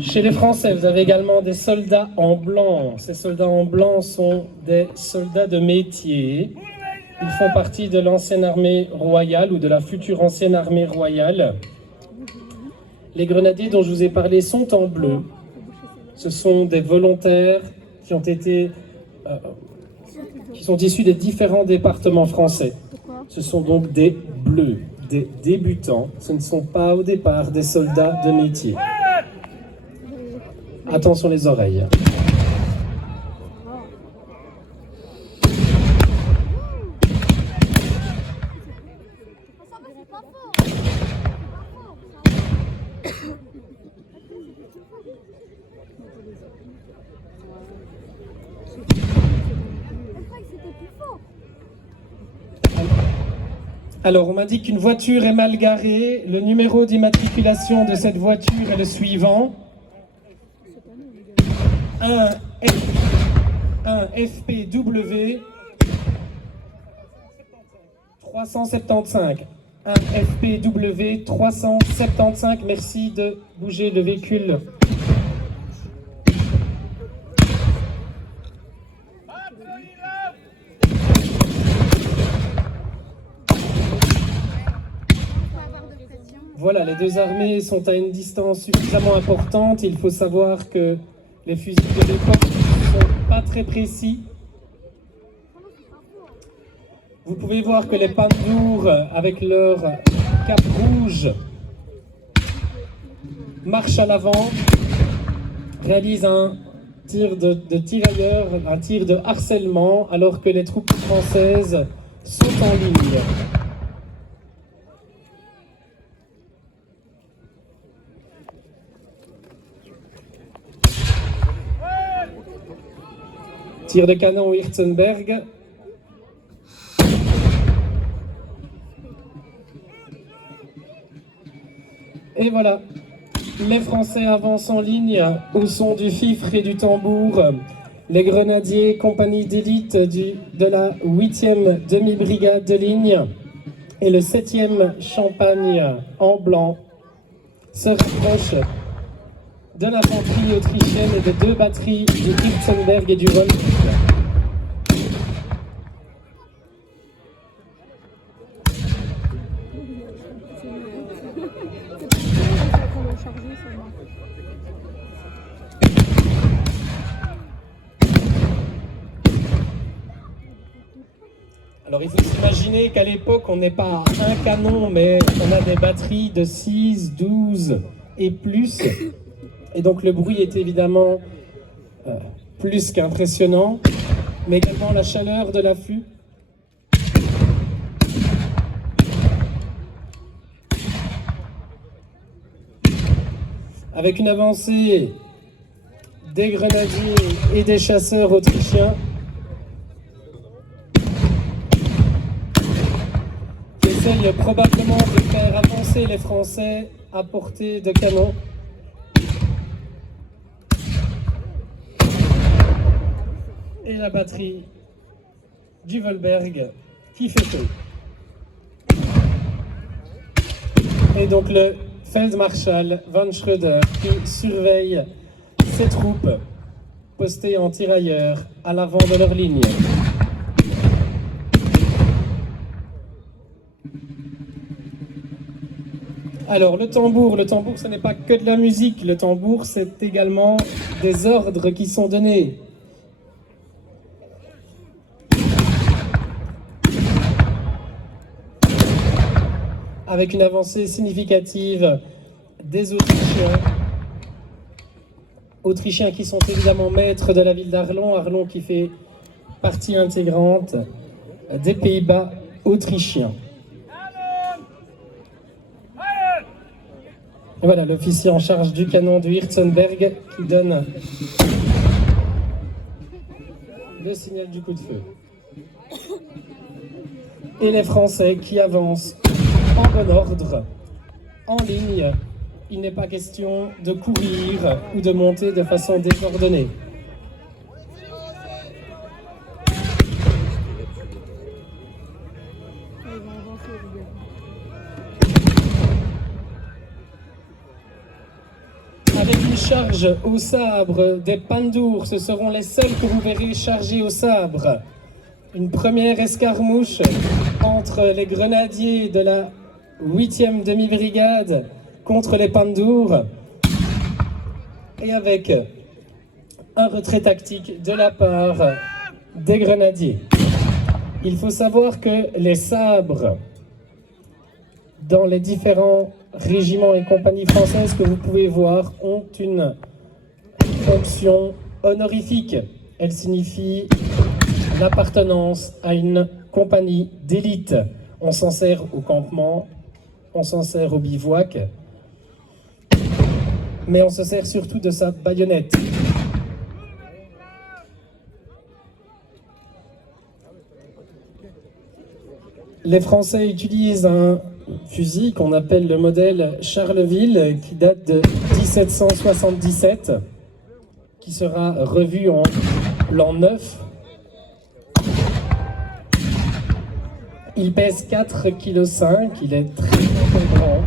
Chez les Français, vous avez également des soldats en blanc. Ces soldats en blanc sont des soldats de métier. Ils font partie de l'ancienne armée royale ou de la future ancienne armée royale. Les grenadiers dont je vous ai parlé sont en bleu. Ce sont des volontaires qui sont issus des différents départements français. Ce sont donc des bleus, des débutants. Ce ne sont pas au départ des soldats de métier. Attention les oreilles. Alors, on m'indique qu'une voiture est mal garée. Le numéro d'immatriculation de cette voiture est le suivant. 1 FPW 375. 1 FPW 375. Merci de bouger le véhicule. Voilà, les deux armées sont à une distance suffisamment importante. Il faut savoir que les fusils de l'époque ne sont pas très précis. Vous pouvez voir que les Pandours, avec leur cape rouge, marchent à l'avant, réalisent un tir de tirailleur, un tir de harcèlement, alors que les troupes françaises sont en ligne. Tir de canon Hirtzenberg. Et voilà, les Français avancent en ligne au son du fifre et du tambour. Les grenadiers, compagnie d'élite de la 8e demi-brigade de ligne et le 7e Champagne en blanc se rapprochent de l'infanterie autrichienne et des deux batteries du Hirtzenberg et du Wolf. Alors il faut s'imaginer qu'à l'époque on n'est pas à un canon, mais on a des batteries de 6, 12 et plus. Et donc le bruit est évidemment plus qu'impressionnant, mais également la chaleur de l'affût. Avec une avancée des grenadiers et des chasseurs autrichiens qui essayent probablement de faire avancer les Français à portée de canon. Et la batterie du Wolfsberg qui fait feu. Et donc le Feldmarschall von Schröder qui surveille ses troupes postées en tirailleurs à l'avant de leur ligne. Alors le tambour, ce n'est pas que de la musique, le tambour c'est également des ordres qui sont donnés. Avec une avancée significative des Autrichiens. Autrichiens qui sont évidemment maîtres de la ville d'Arlon, Arlon qui fait partie intégrante des Pays-Bas autrichiens. Et voilà l'officier en charge du canon du Hirtzenberg qui donne le signal du coup de feu. Et les Français qui avancent en bon ordre, en ligne. Il n'est pas question de courir ou de monter de façon désordonnée. charge au sabre des pandours. Ce seront les seuls que vous verrez chargés au sabre. Une première escarmouche entre les grenadiers de la 8e demi-brigade contre les pandours. Et avec un retrait tactique de la part des grenadiers. Il faut savoir que les sabres dans les différents régiments et compagnies françaises que vous pouvez voir ont une fonction honorifique. Elle signifie l'appartenance à une compagnie d'élite. On s'en sert au campement, on s'en sert au bivouac, mais on se sert surtout de sa baïonnette. Les Français utilisent un fusil qu'on appelle le modèle Charleville, qui date de 1777, qui sera revu en l'an 9. Il pèse 4,5 kg, il est très grand.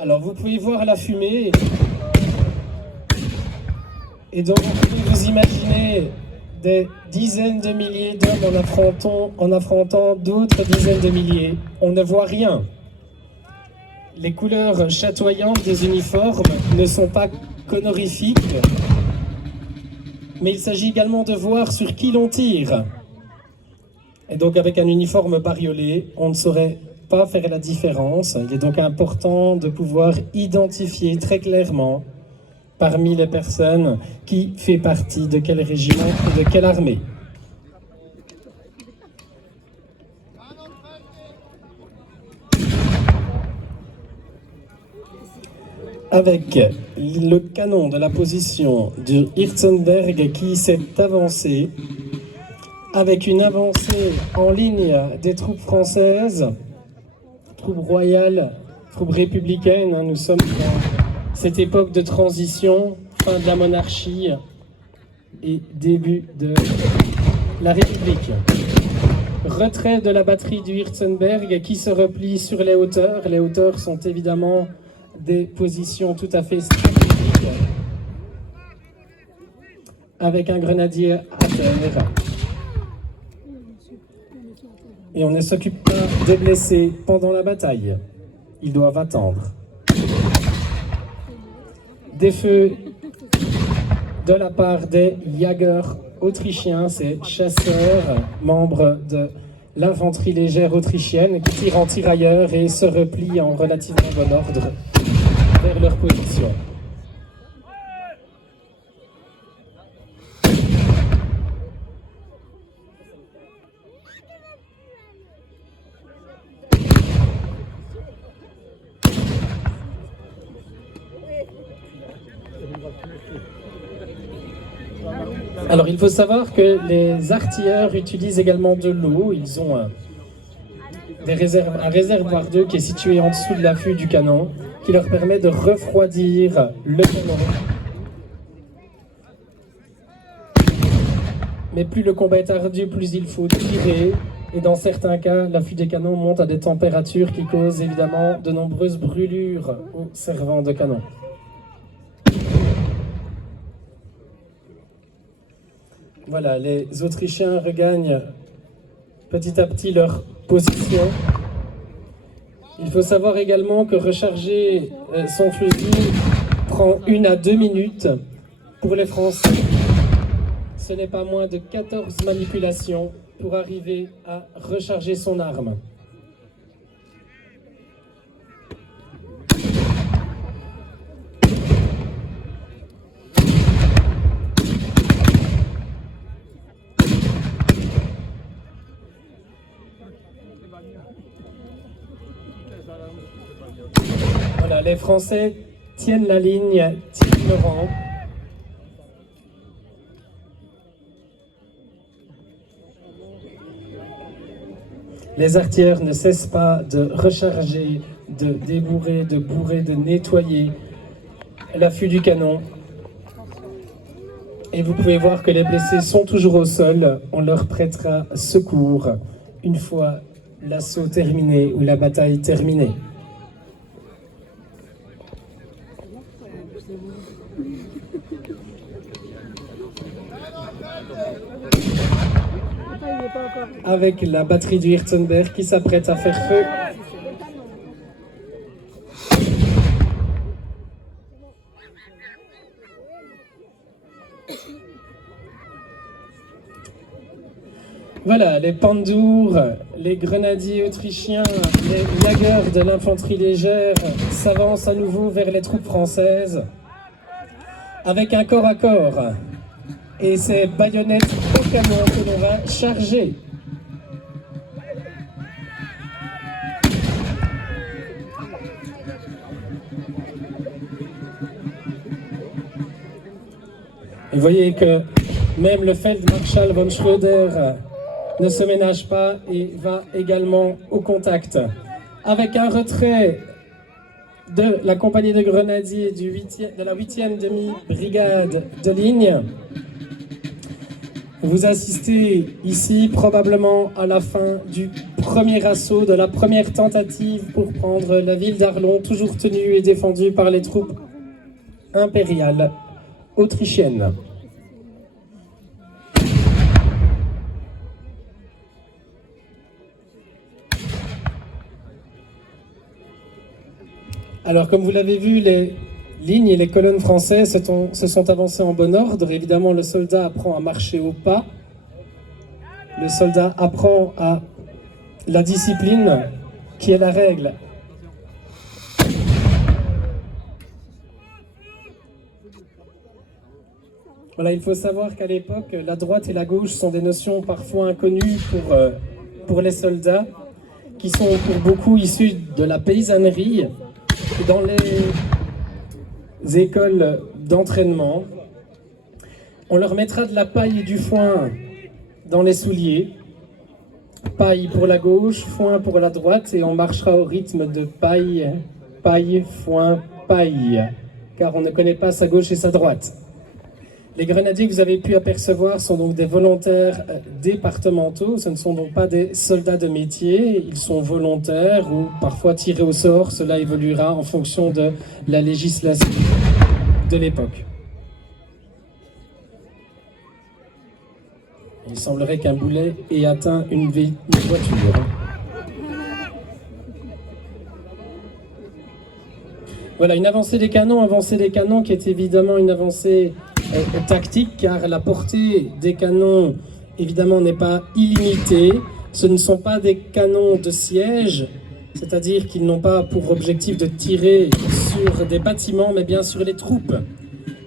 Alors vous pouvez voir la fumée. Et donc, vous pouvez vous imaginer des dizaines de milliers d'hommes en affrontant d'autres dizaines de milliers. On ne voit rien. Les couleurs chatoyantes des uniformes ne sont pas qu'honorifiques, mais il s'agit également de voir sur qui l'on tire. Et donc, avec un uniforme bariolé, on ne saurait pas faire la différence. Il est donc important de pouvoir identifier très clairement parmi les personnes qui fait partie de quel régiment et de quelle armée. Avec le canon de la position du Hirzenberg qui s'est avancé, avec une avancée en ligne des troupes françaises, troupes royales, troupes républicaines, nous sommes dans cette époque de transition, fin de la monarchie et début de la République. Retrait de la batterie du Hirzenberg qui se replie sur les hauteurs. Les hauteurs sont évidemment des positions tout à fait stratégiques, avec un grenadier à terre. Et on ne s'occupe pas des blessés pendant la bataille. Ils doivent attendre. Des feux de la part des Jäger autrichiens, ces chasseurs, membres de l'infanterie légère autrichienne, qui tirent en tirailleurs et se replient en relativement bon ordre vers leur position. Alors il faut savoir que les artilleurs utilisent également de l'eau. Ils ont un réservoir d'eau qui est situé en dessous de l'affût du canon, qui leur permet de refroidir le canon. Mais plus le combat est ardu, plus il faut tirer. Et dans certains cas, l'affût des canons monte à des températures qui causent évidemment de nombreuses brûlures aux servants de canon. Voilà, les Autrichiens regagnent petit à petit leur position. Il faut savoir également que recharger son fusil prend 1 à 2 minutes. Pour les Français, ce n'est pas moins de 14 manipulations pour arriver à recharger son arme. Voilà, les Français tiennent la ligne, tiennent le rang. Les artilleurs ne cessent pas de recharger, de débourrer, de bourrer, de nettoyer l'affût du canon. Et vous pouvez voir que les blessés sont toujours au sol. On leur prêtera secours une fois l'assaut terminé ou la bataille terminée. Avec la batterie du Hirtenberg qui s'apprête à faire feu. Voilà, les Pandours, les grenadiers autrichiens, les Jagers de l'infanterie légère s'avancent à nouveau vers les troupes françaises avec un corps à corps. Et c'est baïonnettes au canon que l'on va charger. Et vous voyez que même le Feldmarschall von Schröder ne se ménage pas et va également au contact. Avec un retrait de la compagnie de grenadiers de la 8e demi-brigade de ligne, vous assistez ici probablement à la fin du premier assaut, de la première tentative pour prendre la ville d'Arlon, toujours tenue et défendue par les troupes impériales autrichiennes. Alors, comme vous l'avez vu, les lignes et les colonnes françaises se sont avancées en bon ordre. Évidemment, le soldat apprend à marcher au pas. Le soldat apprend à la discipline, qui est la règle. Voilà, il faut savoir qu'à l'époque, la droite et la gauche sont des notions parfois inconnues pour les soldats, qui sont pour beaucoup issus de la paysannerie. Dans les écoles d'entraînement, on leur mettra de la paille et du foin dans les souliers. Paille pour la gauche, foin pour la droite, et on marchera au rythme de paille, paille, foin, paille, car on ne connaît pas sa gauche et sa droite. Les grenadiers que vous avez pu apercevoir sont donc des volontaires départementaux, ce ne sont donc pas des soldats de métier, ils sont volontaires ou parfois tirés au sort, cela évoluera en fonction de la législation de l'époque. Il semblerait qu'un boulet ait atteint une voiture. Voilà, une avancée des canons qui est évidemment une avancée tactique, car la portée des canons évidemment n'est pas illimitée. Ce ne sont pas des canons de siège, c'est-à-dire qu'ils n'ont pas pour objectif de tirer sur des bâtiments, mais bien sur les troupes.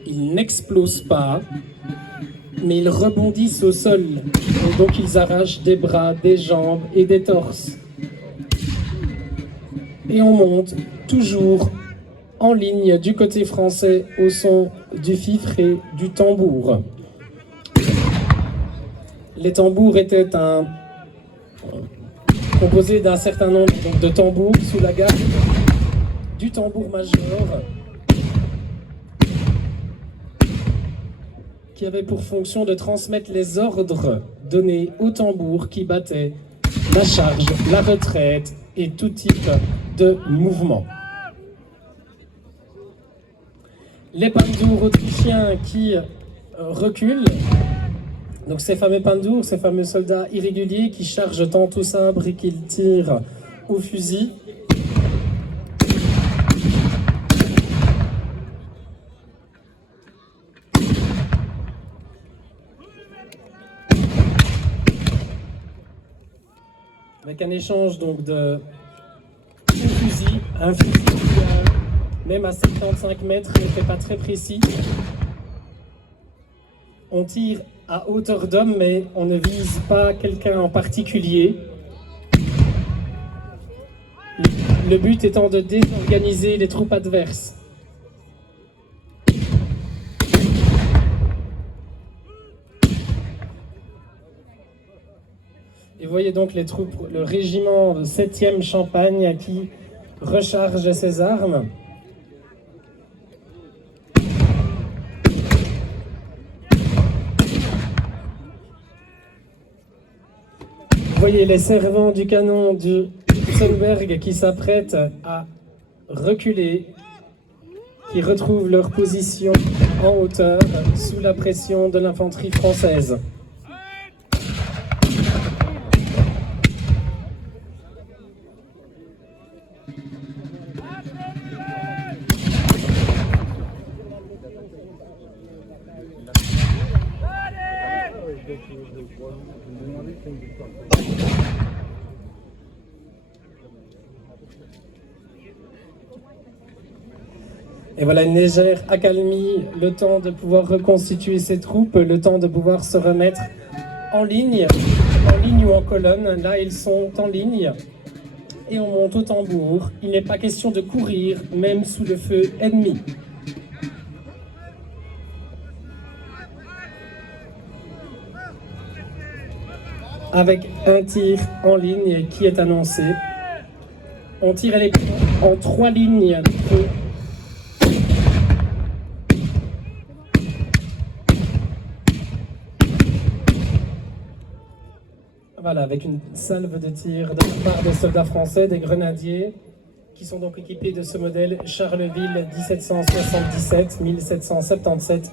Ils n'explosent pas, mais ils rebondissent au sol, et donc ils arrachent des bras, des jambes et des torses. Et on monte toujours en ligne du côté français au son du fifre et du tambour. Les tambours étaient composés d'un certain nombre de tambours sous la garde du tambour major, qui avait pour fonction de transmettre les ordres donnés au tambour qui battait la charge, la retraite et tout type de mouvement. Les pandours autrichiens qui reculent, donc ces fameux pandours, ces fameux soldats irréguliers qui chargent tant au sabre et qui tirent au fusil. Avec un échange donc de fusil, un fusil même à 75 mètres n'était pas très précis. On tire à hauteur d'homme, mais on ne vise pas quelqu'un en particulier. Le but étant de désorganiser les troupes adverses. Et vous voyez donc les troupes, le régiment de 7e Champagne qui recharge ses armes. Vous voyez les servants du canon du Hülsenberg qui s'apprêtent à reculer, qui retrouvent leur position en hauteur sous la pression de l'infanterie française. Et voilà une légère accalmie, le temps de pouvoir reconstituer ses troupes, le temps de pouvoir se remettre en ligne ou en colonne. Là, ils sont en ligne et on monte au tambour. Il n'est pas question de courir, même sous le feu ennemi. Avec un tir en ligne qui est annoncé. On tire les en 3 lignes. Voilà, avec une salve de tir de la part des soldats français, des grenadiers, qui sont donc équipés de ce modèle Charleville 1777-1777,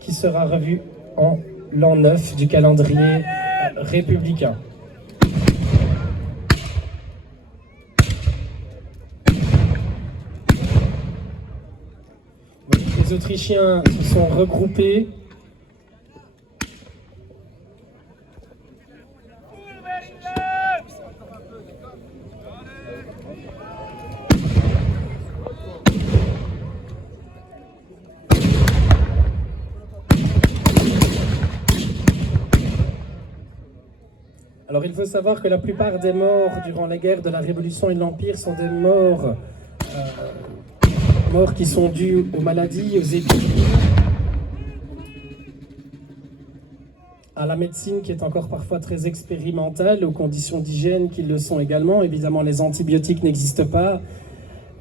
qui sera revu en l'an 9 du calendrier républicain. Les Autrichiens se sont regroupés. Alors il faut savoir que la plupart des morts durant la guerre de la Révolution et de l'Empire sont des morts qui sont dus aux maladies, aux épidémies, à la médecine qui est encore parfois très expérimentale, aux conditions d'hygiène qui le sont également. Évidemment, les antibiotiques n'existent pas.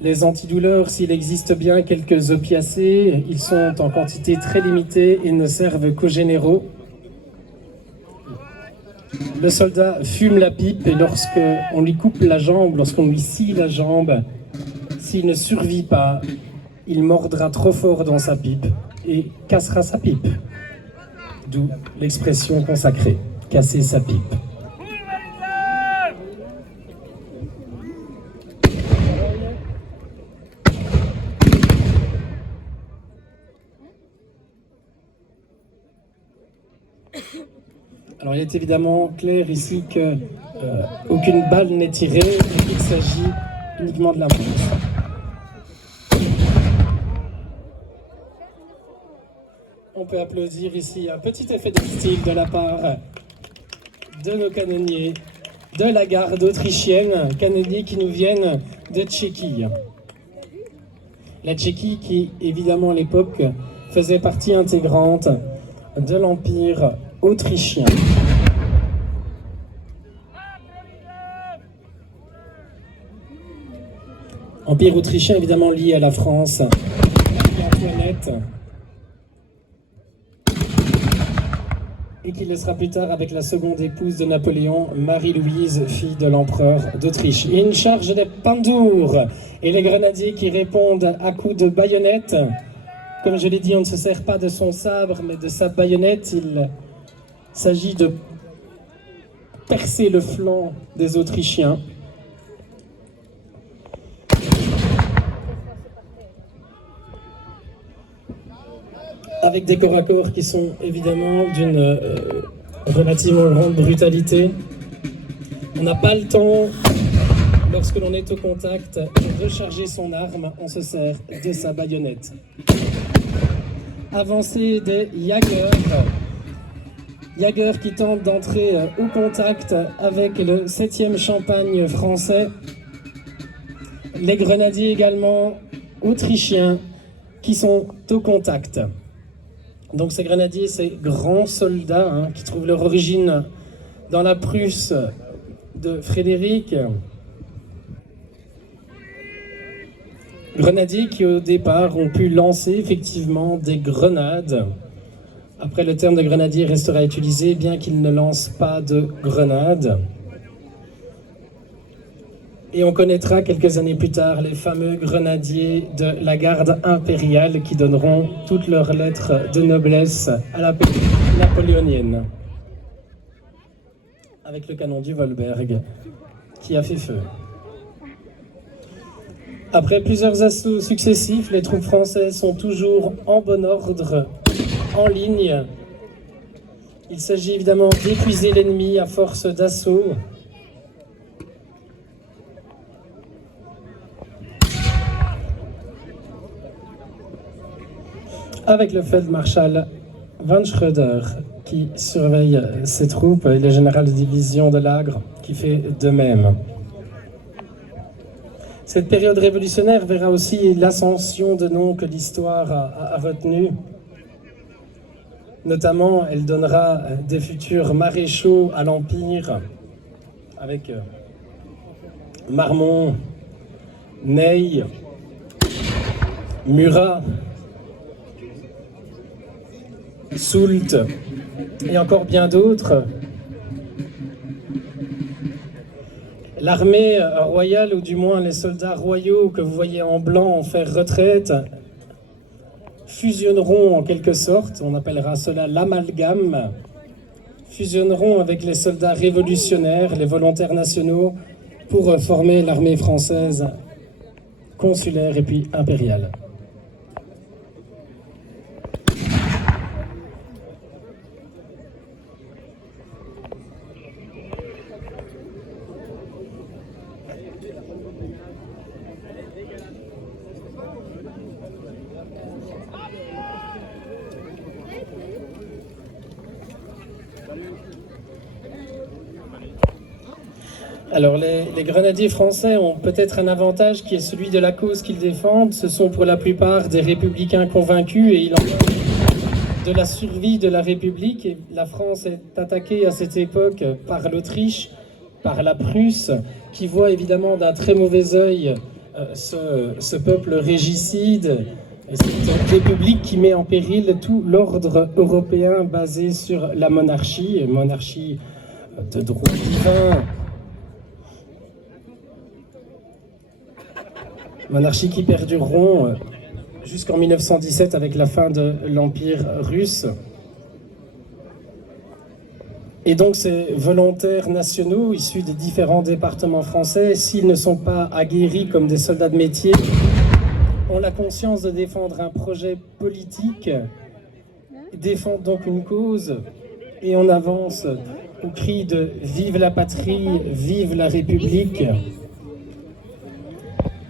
Les antidouleurs, s'il existe bien quelques opiacés, ils sont en quantité très limitée et ne servent qu'aux généraux. Le soldat fume la pipe et lorsqu'on lui coupe la jambe, lorsqu'on lui scie la jambe, s'il ne survit pas, il mordra trop fort dans sa pipe et cassera sa pipe. D'où l'expression consacrée, casser sa pipe. Alors il est évidemment clair ici que aucune balle n'est tirée et qu'il s'agit uniquement de la mousse. On peut applaudir ici un petit effet de style de la part de nos canonniers de la garde autrichienne, canonniers qui nous viennent de Tchéquie. La Tchéquie qui, évidemment à l'époque, faisait partie intégrante de l'Empire autrichien. Empire autrichien évidemment lié à la France, Antoinette, et qui le sera plus tard avec la seconde épouse de Napoléon, Marie-Louise, fille de l'empereur d'Autriche. Et une charge des pandours et les grenadiers qui répondent à coups de baïonnette. Comme je l'ai dit, on ne se sert pas de son sabre, mais de sa baïonnette. Il s'agit de percer le flanc des Autrichiens. Avec des corps à corps qui sont évidemment d'une relativement grande brutalité. On n'a pas le temps, lorsque l'on est au contact, de recharger son arme, on se sert de sa baïonnette. Avancée des Jägers qui tentent d'entrer au contact avec le 7e Champagne français. Les grenadiers également autrichiens qui sont au contact. Donc ces grenadiers, ces grands soldats qui trouvent leur origine dans la Prusse de Frédéric. Grenadiers qui au départ ont pu lancer effectivement des grenades. Après le terme de grenadier restera utilisé, bien qu'ils ne lancent pas de grenades. Et on connaîtra quelques années plus tard les fameux grenadiers de la garde impériale qui donneront toutes leurs lettres de noblesse à la période napoléonienne. Avec le canon du Wolberg qui a fait feu. Après plusieurs assauts successifs, les troupes françaises sont toujours en bon ordre, en ligne. Il s'agit évidemment d'épuiser l'ennemi à force d'assaut. Avec le feldmarschall von Schröder qui surveille ses troupes et le général de division de Lagre qui fait de même. Cette période révolutionnaire verra aussi l'ascension de noms que l'histoire a retenus. Notamment, elle donnera des futurs maréchaux à l'Empire avec Marmont, Ney, Murat, Soult et encore bien d'autres. L'armée royale, ou du moins les soldats royaux que vous voyez en blanc en faire retraite, fusionneront en quelque sorte, on appellera cela l'amalgame, fusionneront avec les soldats révolutionnaires, les volontaires nationaux, pour former l'armée française consulaire et puis impériale. Alors les grenadiers français ont peut-être un avantage qui est celui de la cause qu'ils défendent. Ce sont pour la plupart des républicains convaincus et il en est de la survie de la République. Et la France est attaquée à cette époque par l'Autriche, par la Prusse, qui voit évidemment d'un très mauvais œil ce peuple régicide, cette république qui met en péril tout l'ordre européen basé sur la monarchie de droit divin. Monarchie qui perdureront jusqu'en 1917 avec la fin de l'Empire russe. Et donc ces volontaires nationaux issus des différents départements français, s'ils ne sont pas aguerris comme des soldats de métier, ont la conscience de défendre un projet politique, défendent donc une cause, et on avance au cri de « Vive la patrie, vive la République !»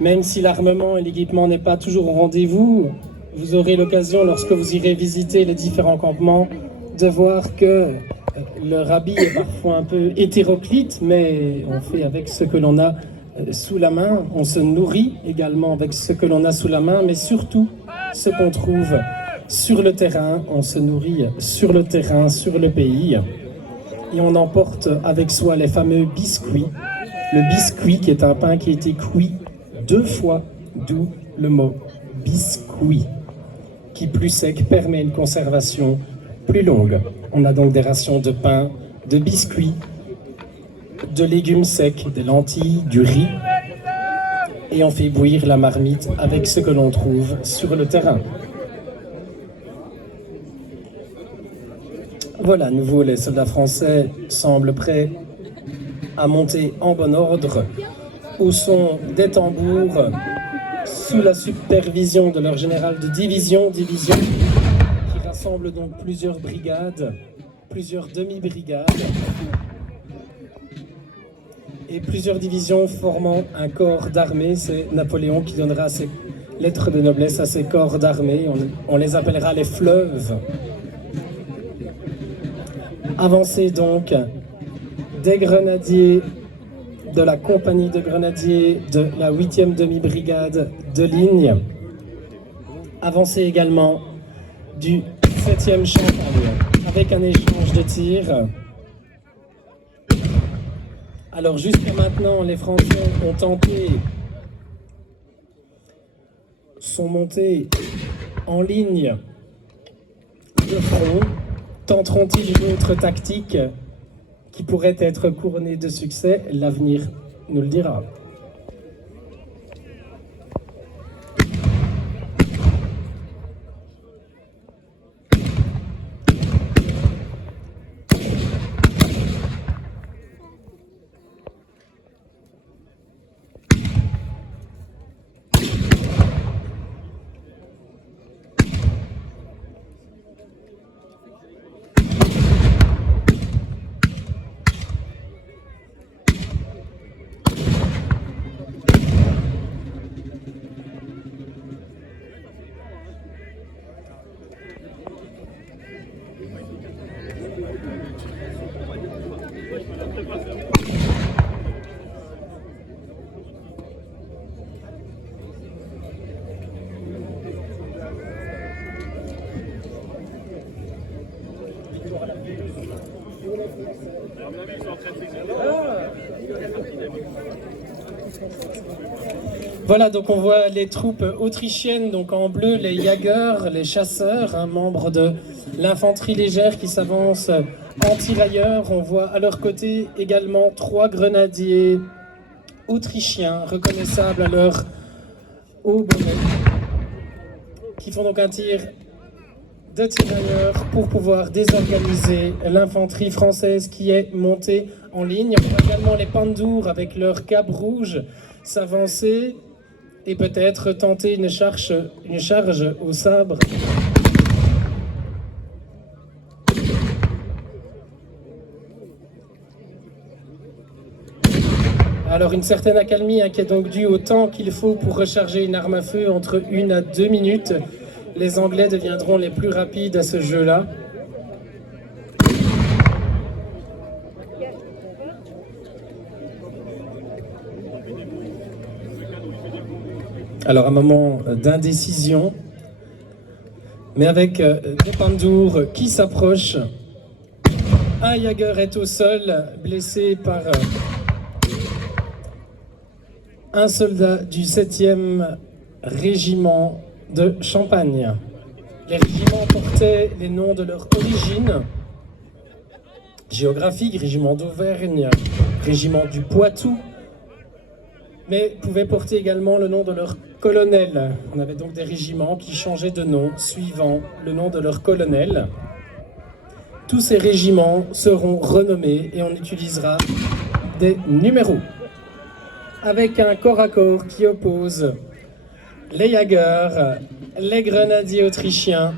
Même si l'armement et l'équipement n'est pas toujours au rendez-vous, vous aurez l'occasion, lorsque vous irez visiter les différents campements, de voir que leur habit est parfois un peu hétéroclite, mais on fait avec ce que l'on a sous la main. On se nourrit également avec ce que l'on a sous la main, mais surtout ce qu'on trouve sur le terrain. On se nourrit sur le terrain, sur le pays. Et on emporte avec soi les fameux biscuits. Le biscuit qui est un pain qui a été cuit 2 fois, d'où le mot biscuit, qui plus sec permet une conservation plus longue. On a donc des rations de pain, de biscuits, de légumes secs, des lentilles, du riz, et on fait bouillir la marmite avec ce que l'on trouve sur le terrain. Voilà, à nouveau, les soldats français semblent prêts à monter en bon ordre au son des tambours, sous la supervision de leur général de division qui rassemble donc plusieurs brigades, plusieurs demi-brigades et plusieurs divisions formant un corps d'armée. C'est Napoléon qui donnera ses lettres de noblesse à ces corps d'armée. On les appellera les fleuves. Avancez donc des grenadiers de la compagnie de grenadiers de la 8e demi-brigade de ligne. Avancez également du 7e Champagne avec un échange de tirs. Alors jusqu'à maintenant, les Français sont montés en ligne de front. Tenteront-ils une autre tactique qui pourrait être couronnée de succès? L'avenir nous le dira. Voilà, donc on voit les troupes autrichiennes, donc en bleu, les Jägers, les chasseurs, membres de l'infanterie légère qui s'avance en tirailleurs. On voit à leur côté également 3 grenadiers autrichiens, reconnaissables à leur haut bonnet, qui font donc un tir de tirailleurs pour pouvoir désorganiser l'infanterie française qui est montée en ligne. On voit également les Pandours avec leur cape rouge s'avancer et peut-être tenter une charge au sabre. Alors une certaine accalmie qui est donc due au temps qu'il faut pour recharger une arme à feu, entre 1 à 2 minutes. Les Anglais deviendront les plus rapides à ce jeu-là. Alors un moment d'indécision, mais avec des Pandours qui s'approchent. Un Jäger est au sol, blessé par un soldat du 7e régiment de Champagne. Les régiments portaient les noms de leur origine géographique, régiment d'Auvergne, régiment du Poitou, mais pouvaient porter également le nom de leur colonel. On avait donc des régiments qui changeaient de nom suivant le nom de leur colonel. Tous ces régiments seront renommés et on utilisera des numéros, avec un corps à corps qui oppose les Jägers, les grenadiers autrichiens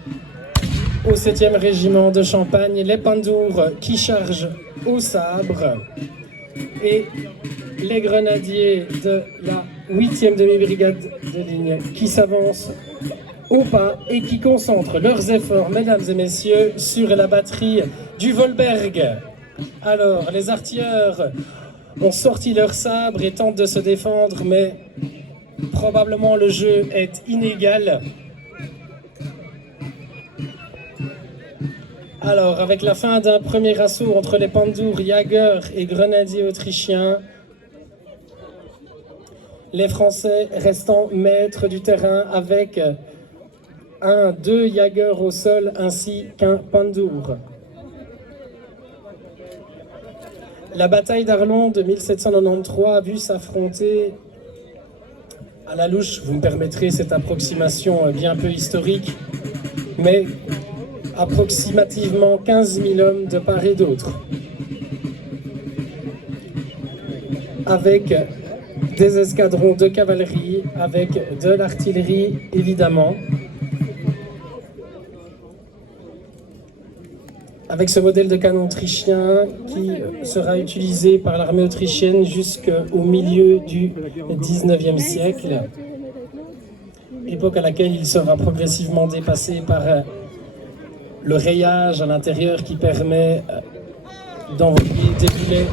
au 7e régiment de Champagne, les Pandours qui chargent au sabre et les grenadiers de la 8e demi-brigade de ligne qui s'avancent au pas et qui concentrent leurs efforts, mesdames et messieurs, sur la batterie du Wolberg. Alors, les artilleurs ont sorti leurs sabres et tentent de se défendre, mais probablement le jeu est inégal. Alors, avec la fin d'un premier assaut entre les Pandours, Jägers et grenadiers autrichiens, les Français restant maîtres du terrain avec 2 Jägers au sol ainsi qu'un Pandour. La bataille d'Arlon de 1793 a vu s'affronter, à la louche, vous me permettrez cette approximation bien peu historique, mais approximativement 15 000 hommes de part et d'autre, avec des escadrons de cavalerie, avec de l'artillerie évidemment, avec ce modèle de canon autrichien qui sera utilisé par l'armée autrichienne jusqu'au milieu du 19e siècle, époque à laquelle il sera progressivement dépassé par le rayage à l'intérieur qui permet d'envoyer des boulets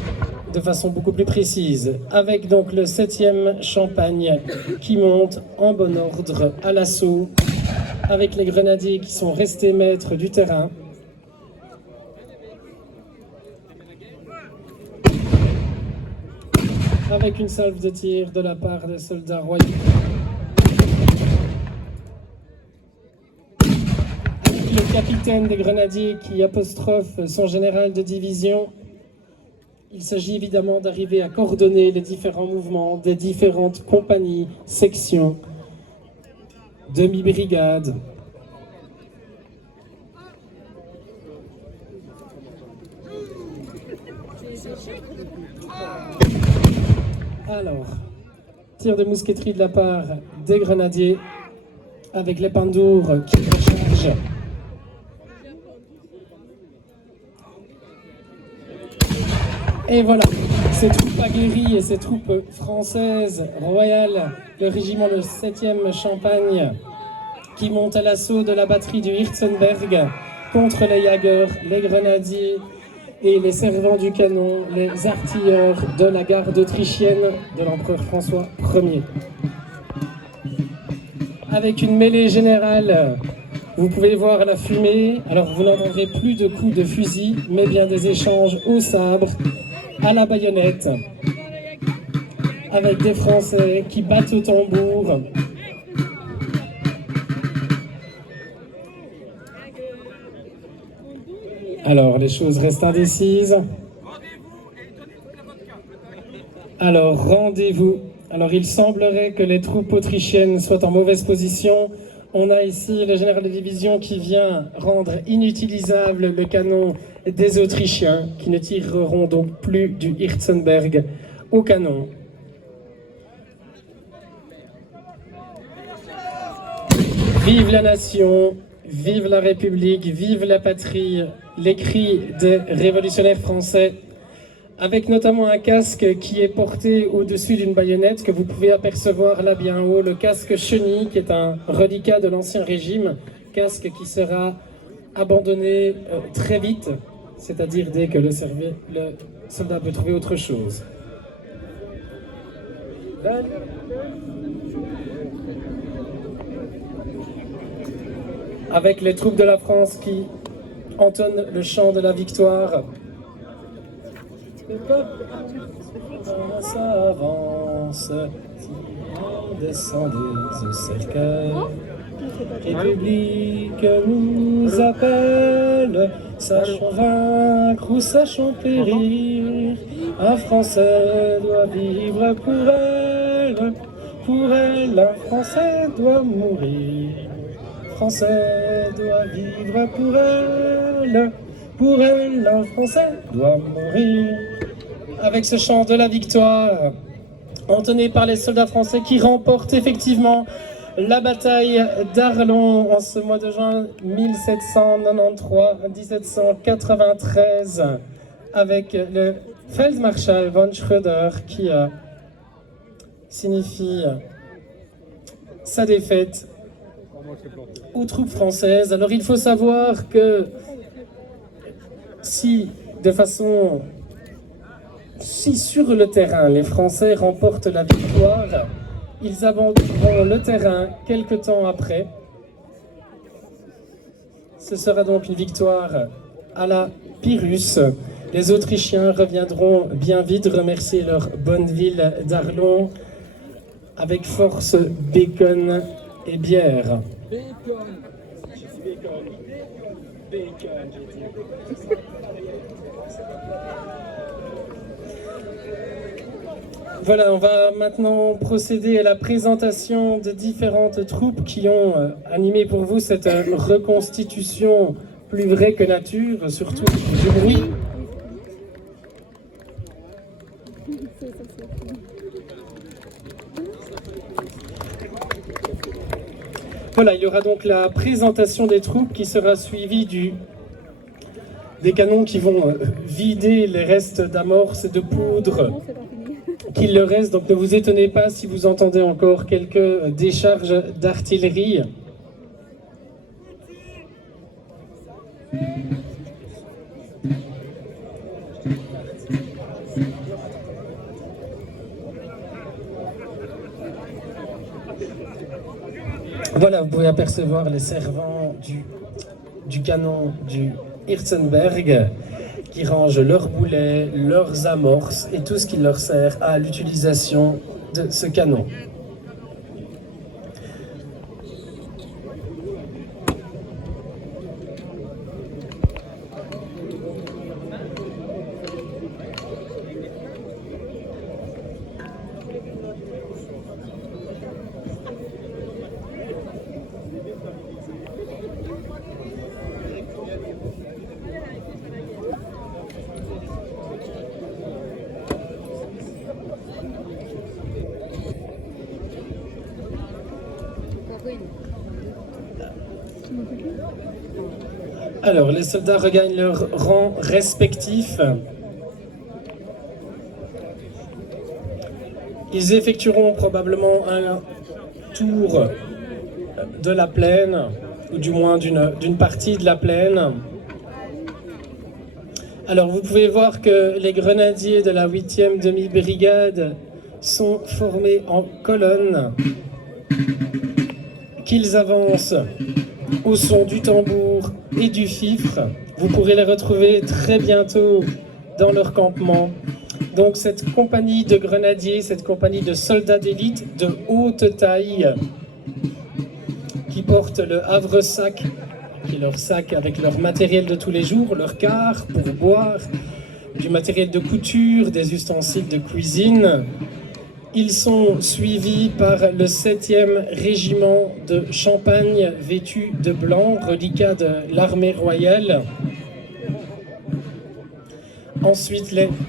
de façon beaucoup plus précise, avec donc le 7e Champagne qui monte en bon ordre à l'assaut, avec les grenadiers qui sont restés maîtres du terrain. Avec une salve de tir de la part des soldats royaux. Avec le capitaine des grenadiers qui apostrophe son général de division. Il s'agit évidemment d'arriver à coordonner les différents mouvements des différentes compagnies, sections, demi-brigades. Alors, tir de mousqueterie de la part des grenadiers avec les Pandours qui rechargent. Et voilà, ces troupes aguerries et ces troupes françaises royales, le régiment de 7e Champagne qui monte à l'assaut de la batterie du Hirzenberg contre les Jägers, les grenadiers et les servants du canon, les artilleurs de la garde autrichienne de l'empereur François Ier. Avec une mêlée générale, vous pouvez voir la fumée. Alors vous n'entendrez plus de coups de fusil, mais bien des échanges au sabre, à la baïonnette, avec des Français qui battent au tambour. Alors, les choses restent indécises. Alors, rendez-vous. Alors, il semblerait que les troupes autrichiennes soient en mauvaise position. On a ici le général de division qui vient rendre inutilisable le canon des Autrichiens, qui ne tireront donc plus du Hirzenberg au canon. Vive la nation, vive la République, vive la patrie, les cris des révolutionnaires français, avec notamment un casque qui est porté au-dessus d'une baïonnette que vous pouvez apercevoir là bien haut, le casque chenille, qui est un reliquat de l'Ancien Régime, casque qui sera abandonné très vite, c'est-à-dire dès que le soldat peut trouver autre chose. Avec les troupes de la France qui entonnent le chant de la victoire. Le peuple avance, descendez au cercueil. République nous appelle, sachons vaincre ou sachons périr. Un Français doit vivre pour elle, un Français doit mourir. Français doit vivre pour elle, un Français doit mourir. Avec ce chant de la victoire, entonné par les soldats français qui remportent effectivement la bataille d'Arlon en ce mois de juin 1793, avec le Feldmarschall von Schröder qui signifie sa défaite aux troupes françaises. Alors il faut savoir que si sur le terrain les Français remportent la victoire, ils abandonneront le terrain quelque temps après. Ce sera donc une victoire à la Pyrrhus. Les Autrichiens reviendront bien vite remercier leur bonne ville d'Arlon avec force, bacon et bière. Voilà, on va maintenant procéder à la présentation de différentes troupes qui ont animé pour vous cette reconstitution plus vraie que nature, surtout du bruit. Voilà, il y aura donc la présentation des troupes qui sera suivie des canons qui vont vider les restes d'amorces et de poudre qu'il leur reste. Donc ne vous étonnez pas si vous entendez encore quelques décharges d'artillerie. Voilà, vous pouvez apercevoir les servants du canon du Hirzenberg qui rangent leurs boulets, leurs amorces et tout ce qui leur sert à l'utilisation de ce canon. Alors, les soldats regagnent leur rang respectif. Ils effectueront probablement un tour de la plaine, ou du moins d'une partie de la plaine, Alors vous pouvez voir que les grenadiers de la 8e demi-brigade sont formés en colonne, qu'ils avancent au son du tambour et du fifre. Vous pourrez les retrouver très bientôt dans leur campement. Donc cette compagnie de grenadiers, cette compagnie de soldats d'élite de haute taille qui portent le havre-sac, qui est leur sac avec leur matériel de tous les jours, leur quart pour boire, du matériel de couture, des ustensiles de cuisine. Ils sont suivis par le 7e régiment de Champagne vêtu de blanc, reliquat de l'armée royale. Ensuite, les